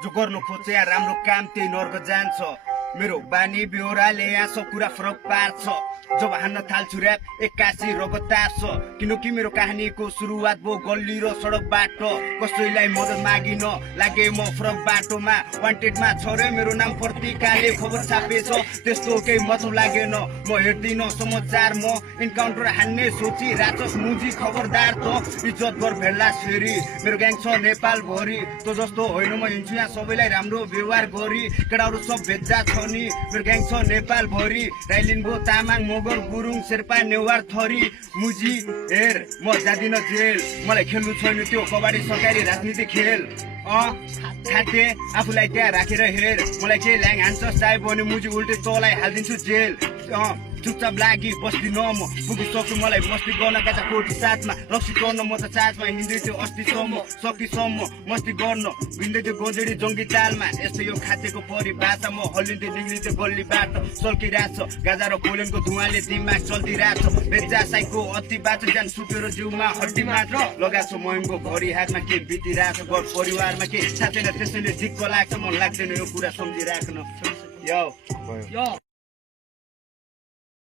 जो गर्नु खोज्छ या राम्रो काम त्यही नर्क जान्छ मेरो बानी बेहोराले यहाँ सब कुरा फरक पार्छ जब हान्न थाल्छु र्याप 81 रगत तार्छ किनकि मेरो कहानीको सुरुवात भो गल्ली र सडकबाट कसैलाई मद्दत मागिन लागे म फरक बाटोमा वान्टेडमा छ रे मेरो नाम पत्रिकाले खबर छापेछ त्यस्तो केही मतलब लागेन म हेर्दिन समाचार म इन्काउन्टर हान्ने सोची राचस मुजी खबरदार त इज्जत गर भेट्ला फेरि मेरो ग्याङ छ नेपाल भरि त जस्तो होइन म हिँड्छु यहाँ सबैलाई राम्रो व्यवहार गरी केटाहरू सब भेज्जा छ नि मेरो ग्याङ छ नेपाल भरि राइलिन्बो तामाङ मगर गुरुङ शेर्पा नेवार थरी मुजी हेर म जादिन जेल मलाई खेल्नु छैन त्यो कबाडी सरकारी राजनीति खेल खाटे आफूलाई त्यहाँ राखेर हेर मलाई के ल्याङ हान्छ साहेब भने मुजी उल्टे तँलाई हालिदिन्छु जेल चुपचाप लागि बस्दिन म पुगिसक्छु मलाई मस्ती गर्न काचा कोटी साथमा रक्सी गर्न म त चार्जमा हिँड्दै थियो अस्तिसम्म सकीसम्म मस्ती गर्न हिँड्दै थियो गोजेडी जङ्गी तालमा यस्तो यो खातेको परिभाषा म हल्लिँदै निक्लिँदै गल्लीबाट चल्किरहेछ गाजा र कोलेनको धुवाले दिमाग चल्दिरहेछ बेच्चा साइको अति बाटो ज्यान सुतेर जिउमा हड्डी मात्र लगाएको छ महँगो घडी हातमा के बितिरहेछ घर परिवारमा के साथैन त्यसैले दिक्क लाग्छ मन लाग्दैन यो कुरा सम्झिराख्न यो